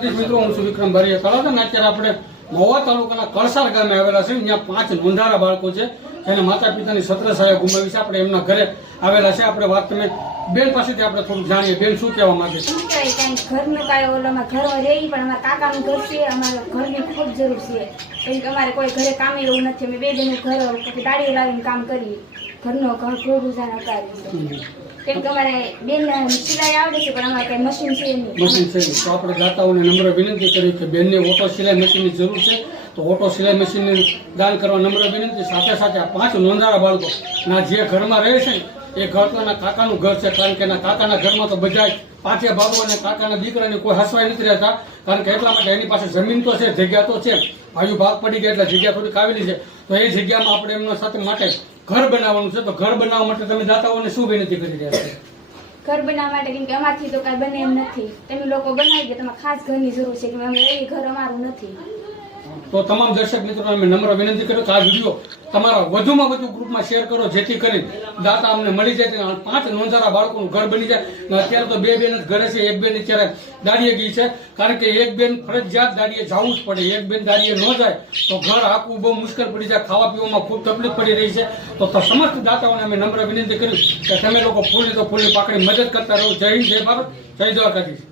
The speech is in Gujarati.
મિત્રો હું છું વિક્રમ બારીયા તળાજા. અત્યારે આપણે મહુવા તાલુકાના કળસાર ગામે આવેલા છે. ત્યાં 5 નોંધારા બાળકો છે જેને માતા પિતાની છત્રછાયા ગુમાવી છે. આપણે એમના ઘરે આવેલા છે. આપણે વાત તમે બેન પાસેથી આપણે થોડું જાણીએ. બેન શું કહેવા માંગે છે? શું કહેવાય, કાંઈ ઘરનું કાંઈ ઓલામાં ઘરમાં રહી પણ અમારા કાકાનું ઘર છે. અમારા ઘરની ખૂબ જરૂર છે કેમ કે અમારે કોઈ ઘરે કામ એવું નથી. અમે 2 જણનું ઘર પછી ગાડીઓ લાવીને કામ કરીએ. ઘરનું ઘર ગુજારા અકાળીએ કેમ કે અમારે બેન સિલાઈ આવડે છે પણ અમારે કઈ મશીન છે નહીં. મશીન છે નહીં. તો આપણે દાતાઓને નમ્ર વિનંતી કરી કે બેનને ઓટો સિલાઈ મશીનની જરૂર છે તો ઓટો સિલાઈ મશીનનું દાન કરવા નમ્ર વિનંતી. સાથે સાથે આ 5 નોંધારા બાળકો ના જે ઘરમાં રહે છે એ ઘર તો એના કાકાનું ઘર છે. કારણ કે એના કાકાના ઘરમાં તો બધા 5 બાબુ અને કાકાના દીકરાને કોઈ હસવાઈ નથી રહેતા. કારણ કે એટલા માટે એની પાસે જમીન તો છે, જગ્યા તો છે. ભાઈઓ ભાગ પડી ગયા એટલે જગ્યા થોડીક આવેલી છે. તો એ જગ્યામાં આપણે એમના સાથે માટે ઘર બનાવવાનું છે. તો ઘર બનાવવા માટે તમે દાતાઓને શું વિનંતી કરી રહ્યા છો? ઘર બનાવવા માટે કેમ કે અમારથી તો કાંઈ બને એમ નથી. તમે લોકો બનાવી દે. તમારે ખાસ ઘરની જરૂર છે કે અમે એ ઘર અમારું નથી. તો તમામ દર્શક મિત્રોને અમે નમ્ર વિનંતી કર્યો કે આ વિડીયો તમારા વધુમાં વધુ ગ્રુપમાં શેર કરો જેથી કરી દાતા અમને મળી જાય. 5 નોંધારા બાળકોનું ઘર બની જાય. અત્યારે તો 2 બેન જ ઘરે છે. એક બેન અત્યારે દાડીએ ગઈ છે કારણ કે એક બેન ફરજિયાત દાડીએ જવું જ પડે. એક બેન દાડીએ ન જાય તો ઘર આખું બહુ મુશ્કેલ પડી જાય. ખાવા પીવામાં ખૂબ તકલીફ પડી રહી છે. તો સમસ્ત દાતાઓને અમે નમ્ર વિનંતી કરી કે તમે લોકો ફૂલી તો ફૂલી પાકડી મદદ કરતા રહો. જય હિન્દ, જય ભારત, જય દ્વારકાધીશ.